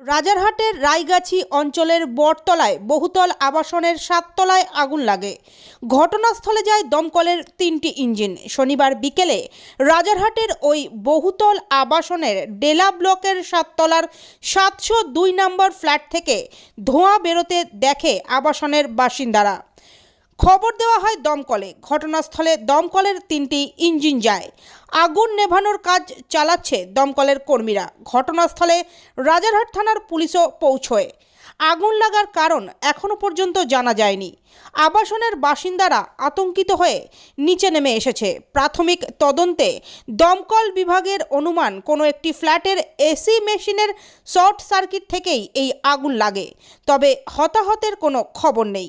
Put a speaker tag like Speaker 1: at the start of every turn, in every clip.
Speaker 1: রাজারহাটের রায়গাছি অঞ্চলের বটতলায় বহুতল আবাসনের সাততলায় আগুন লাগে। ঘটনাস্থলে যায় দমকলের তিনটি ইঞ্জিন। শনিবার বিকেলে রাজারহাটের ওই বহুতল আবাসনের ডেলা ব্লকের সাততলার সাতশো দুই নম্বর ফ্ল্যাট থেকে ধোঁয়া বেরোতে দেখে আবাসনের বাসিন্দারা। খবর দেওয়া হয় দমকলে। ঘটনাস্থলে দমকলের তিনটি ইঞ্জিন যায়। আগুন নেভানোর কাজ চালাচ্ছে দমকলের কর্মীরা। ঘটনাস্থলে রাজারহাট থানার পুলিশও পৌঁছয়। আগুন লাগার কারণ এখনও পর্যন্ত জানা যায়নি। আবাসনের বাসিন্দারা আতঙ্কিত হয়ে নিচে নেমে এসেছে। প্রাথমিক তদন্তে দমকল বিভাগের অনুমান, কোনো একটি ফ্ল্যাটের এসি মেশিনের শর্ট সার্কিট থেকেই এই আগুন লাগে। তবে হতাহতের কোনো খবর নেই।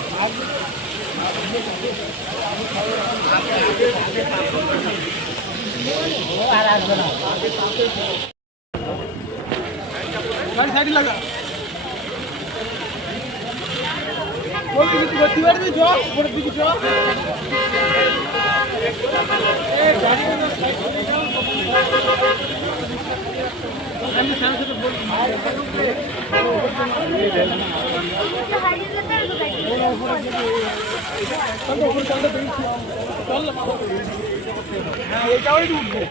Speaker 2: গাড়ি সাইডে লাগা। বলবি কিছু করতে পারবি চ চ হ্যাঁ ওইটাও উঠবে